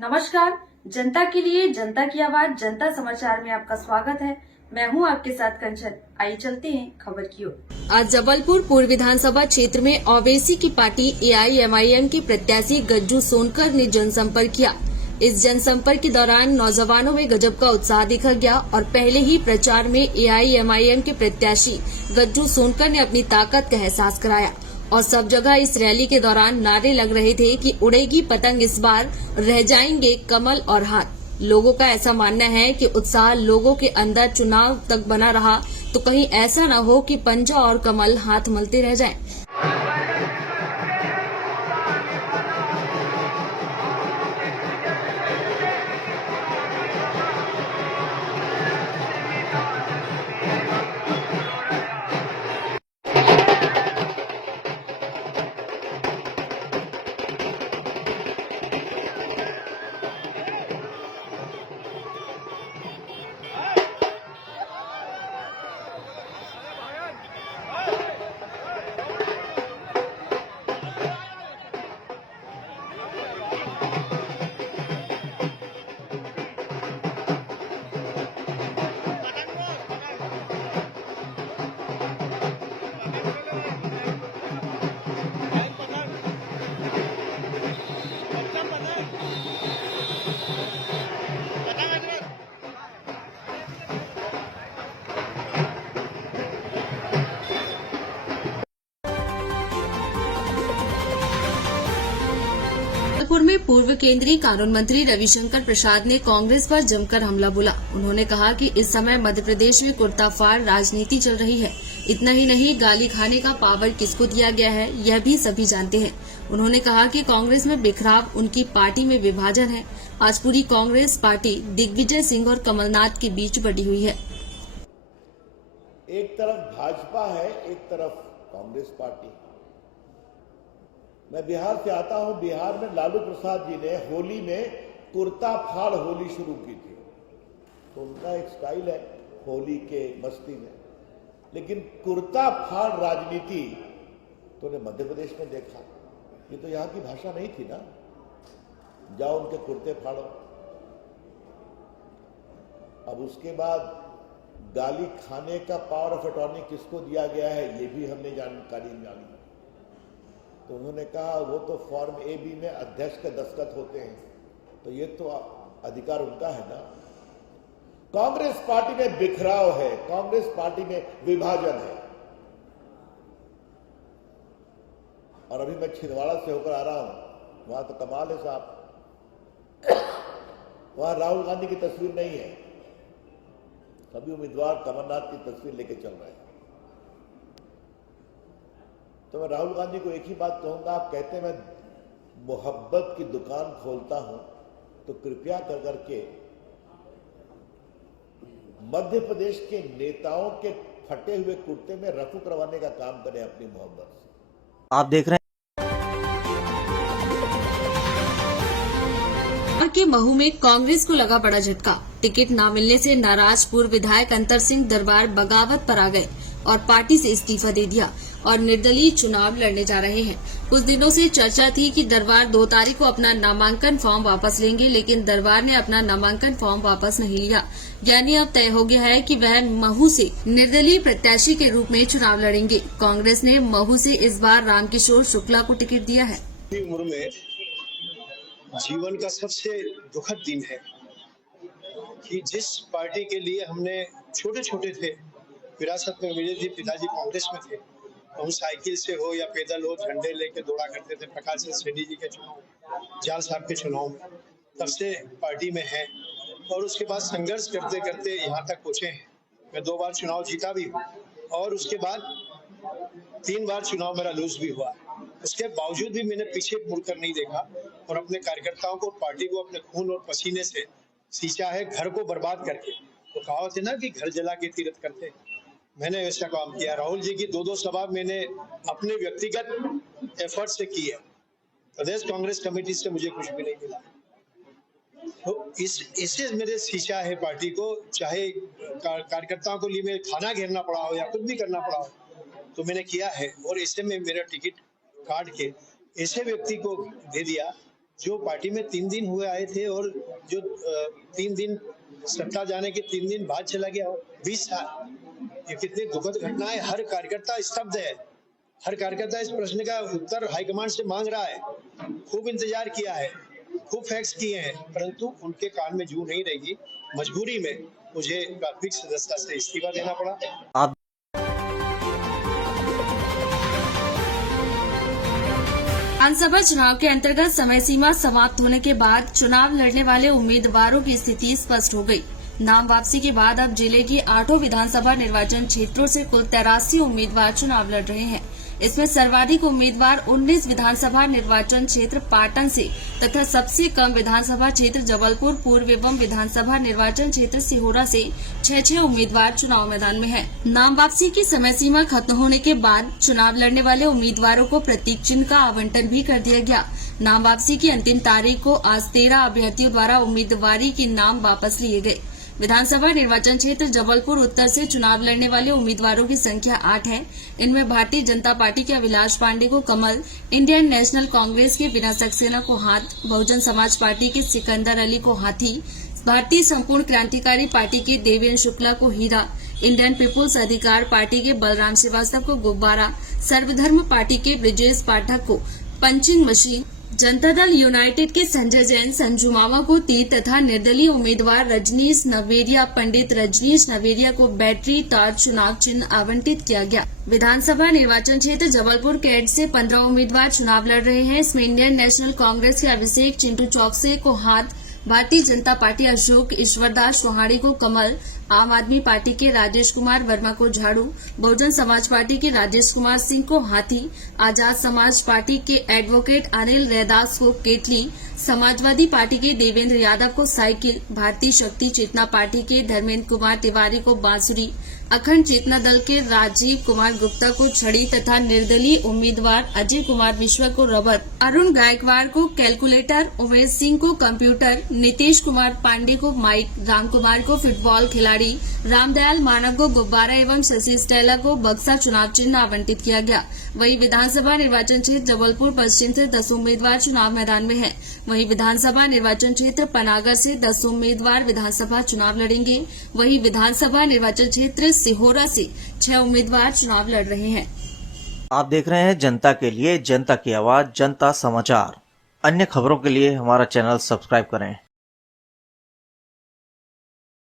नमस्कार। जनता के लिए जनता की आवाज जनता समाचार में आपका स्वागत है। मैं हूं आपके साथ कंचन। आइए चलते हैं खबर की ओर। आज जबलपुर पूर्व विधानसभा क्षेत्र में ओवैसी की पार्टी एआईएमआईएम के प्रत्याशी गज्जू सोनकर ने जनसंपर्क किया। इस जनसंपर्क के दौरान नौजवानों में गजब का उत्साह देखा गया और पहले ही प्रचार में एआईएमआईएम के प्रत्याशी गज्जू सोनकर ने अपनी ताकत का एहसास कराया और सब जगह इस रैली के दौरान नारे लग रहे थे कि उड़ेगी पतंग इस बार, रह जाएंगे कमल और हाथ। लोगों का ऐसा मानना है कि उत्साह लोगों के अंदर चुनाव तक बना रहा तो कहीं ऐसा न हो कि पंजा और कमल हाथ मलते रह जाएं। जबलपुर में पूर्व केंद्रीय कानून मंत्री रविशंकर प्रसाद ने कांग्रेस पर जमकर हमला बोला। उन्होंने कहा कि इस समय मध्य प्रदेश में कुर्ताफाड़ राजनीति चल रही है। इतना ही नहीं, गाली खाने का पावर किसको दिया गया है यह भी सभी जानते हैं। उन्होंने कहा कि कांग्रेस में बिखराव, उनकी पार्टी में विभाजन है। आज पूरी कांग्रेस पार्टी दिग्विजय सिंह और कमलनाथ के बीच बटी हुई है। एक तरफ भाजपा है, एक तरफ कांग्रेस पार्टी। मैं बिहार से आता हूं। बिहार में लालू प्रसाद जी ने होली में कुर्ता फाड़ होली शुरू की थी, तो उनका एक स्टाइल है होली के मस्ती में। लेकिन कुर्ता फाड़ राजनीति तो ने मध्य प्रदेश में देखा। ये तो यहां की भाषा नहीं थी ना, जाओ उनके कुर्ते फाड़ो। अब उसके बाद गाली खाने का पावर ऑफ अटॉर्नी किसको दिया गया है ये भी हमने जानकारी जानी। तो उन्होंने कहा वो तो फॉर्म ए बी में अध्यक्ष के दस्तखत होते हैं, तो ये तो अधिकार उनका है ना। कांग्रेस पार्टी में बिखराव है, कांग्रेस पार्टी में विभाजन है। और अभी मैं छिंदवाड़ा से होकर आ रहा हूं, वहां तो कमाल है साहब। वहां राहुल गांधी की तस्वीर नहीं है, सभी उम्मीदवार कमलनाथ की तस्वीर लेके चल रहे हैं। तो मैं राहुल गांधी को एक ही बात कहूंगा, आप कहते हैं मैं मोहब्बत की दुकान खोलता हूं, तो कृपया कर करके मध्य प्रदेश के नेताओं के फटे हुए कुर्ते में रफू करवाने का काम करें अपनी मोहब्बत से। आप देख रहे हैं के महू में कांग्रेस को लगा बड़ा झटका। टिकट न मिलने से नाराज पूर्व विधायक अंतर सिंह दरबार बगावत पर आ गए और पार्टी से इस्तीफा दे दिया और निर्दलीय चुनाव लड़ने जा रहे हैं। कुछ दिनों से चर्चा थी कि दरबार 2 तारीख को अपना नामांकन फॉर्म वापस लेंगे, लेकिन दरबार ने अपना नामांकन फॉर्म वापस नहीं लिया। यानी अब तय हो गया है कि वह महू से निर्दलीय प्रत्याशी के रूप में चुनाव लड़ेंगे। कांग्रेस ने महू से इस बार रामकिशोर शुक्ला को टिकट दिया है। उम्र में जीवन का सबसे दुखद दिन है कि जिस पार्टी के लिए हमने छोटे छोटे थे, विरासत में मिले थे, पिताजी कांग्रेस में थे, हम साइकिल से हो या पैदल हो झंडे लेके दौड़ा करते थे। प्रकाश सिंह सेठी जी के चुनाव, जाल साहब के चुनाव में, तब से पार्टी में है और उसके बाद संघर्ष करते करते यहाँ तक पहुंचे हैं। मैं 2 बार चुनाव जीता भी हूँ और उसके बाद 3 बार चुनाव मेरा लूज भी हुआ। उसके बावजूद भी मैंने पीछे मुड़कर नहीं देखा और अपने कार्यकर्ताओं को, पार्टी को अपने खून और पसीने से सींचा है, घर को बर्बाद करके। तो कहावत है ना कि घर जला के तीर्थ करते, मैंने ऐसा काम किया। राहुल जी की 2 सभा मैंने अपने व्यक्तिगत एफर्ट से की है। प्रदेश कांग्रेस कमेटी से मुझे कुछ भी नहीं मिला। तो इससे मेरे सींचा है पार्टी को, चाहे कार्यकर्ताओं को लिए मैं खाना घेरना पड़ा हो या कुछ भी करना पड़ा हो, तो मैंने किया है। और ऐसे में मेरा टिकट काट के ऐसे व्यक्ति को दे दिया जो पार्टी में 3 दिन हुए आए थे और जो 3 दिन सत्ता जाने के 3 दिन बाद चला गया 20 साल, ये कितनी दुखद घटना है। हर कार्यकर्ता स्तब्ध है, हर कार्यकर्ता इस प्रश्न का उत्तर हाईकमांड से मांग रहा है। खूब इंतजार किया है, खूब फैक्स किए हैं, परंतु उनके कान में जू नहीं रहेगी। मजबूरी में मुझे प्राथमिक सदस्यता से इस्तीफा देना पड़ा। आप विधानसभा चुनाव के अंतर्गत समय सीमा समाप्त होने के बाद चुनाव लड़ने वाले उम्मीदवारों की स्थिति स्पष्ट हो गई। नाम वापसी के बाद अब जिले की 8 विधानसभा निर्वाचन क्षेत्रों से कुल 83 उम्मीदवार चुनाव लड़ रहे हैं। इसमें सर्वाधिक उम्मीदवार 19 विधानसभा निर्वाचन क्षेत्र पाटन से तथा सबसे कम विधानसभा क्षेत्र जबलपुर पूर्व एवं विधानसभा निर्वाचन क्षेत्र सिहोरा से 6 उम्मीदवार चुनाव मैदान में हैं। नाम वापसी की समय सीमा खत्म होने के बाद चुनाव लड़ने वाले उम्मीदवारों को प्रतीक चिन्ह का आवंटन भी कर दिया गया। नाम वापसी की अंतिम तारीख को आज 13 अभ्यर्थियों द्वारा उम्मीदवारी के नाम वापस लिए गए। विधानसभा निर्वाचन क्षेत्र जबलपुर उत्तर से चुनाव लड़ने वाले उम्मीदवारों की संख्या 8 है। इनमें भारतीय जनता पार्टी के अभिलाष पांडे को कमल, इंडियन नेशनल कांग्रेस के बिना सक्सेना को हाथ, बहुजन समाज पार्टी के सिकंदर अली को हाथी, भारतीय संपूर्ण क्रांतिकारी पार्टी के देवेंद्र शुक्ला को हीरा, इंडियन पीपुल्स अधिकार पार्टी के बलराम श्रीवास्तव को गुब्बारा, सर्वधर्म पार्टी के ब्रिजेश पाठक को punching machine, Janata Dal United के संजय जैन, संजू मामा को तीर तथा निर्दलीय उम्मीदवार रजनीश नवेरिया पंडित रजनीश नवेरिया को बैटरी तार चुनाव चिन्ह आवंटित किया गया। विधानसभा निर्वाचन क्षेत्र जबलपुर कैंट से 15 उम्मीदवार चुनाव लड़ रहे हैं। इसमें इंडियन नेशनल कांग्रेस के अभिषेक चिंटू चौकसे को हाथ, भारतीय जनता पार्टी अशोक ईश्वरदास सोहाड़ी को कमल, आम आदमी पार्टी के राजेश कुमार वर्मा को झाड़ू, बहुजन समाज पार्टी के राजेश कुमार सिंह को हाथी, आजाद समाज पार्टी के एडवोकेट अनिल रैदास को केतली, समाजवादी पार्टी के देवेंद्र यादव को साइकिल, भारतीय शक्ति चेतना पार्टी के धर्मेंद्र कुमार तिवारी को बांसुरी, अखंड चेतना दल के राजीव कुमार गुप्ता को छड़ी तथा निर्दलीय उम्मीदवार अजय कुमार मिश्रा को रबर, अरुण गायकवाड़ को कैलकुलेटर, उमेश सिंह को कंप्यूटर, नीतीश कुमार पांडे को माइक, राम कुमार को फुटबॉल खिलाड़ी, रामदयाल मानव को गुब्बारा एवं शशि स्टेला को बक्सा चुनाव चिन्ह आवंटित किया गया। वहीं विधानसभा निर्वाचन क्षेत्र जबलपुर पश्चिम से 10 उम्मीदवार चुनाव मैदान में हैं। वहीं विधानसभा निर्वाचन क्षेत्र पनागर से 10 उम्मीदवार विधानसभा चुनाव लड़ेंगे। वहीं विधानसभा निर्वाचन क्षेत्र सिहोरा से 6 उम्मीदवार चुनाव लड़ रहे हैं। आप देख रहे हैं जनता के लिए जनता की आवाज जनता समाचार। अन्य खबरों के लिए हमारा चैनल सब्सक्राइब करें।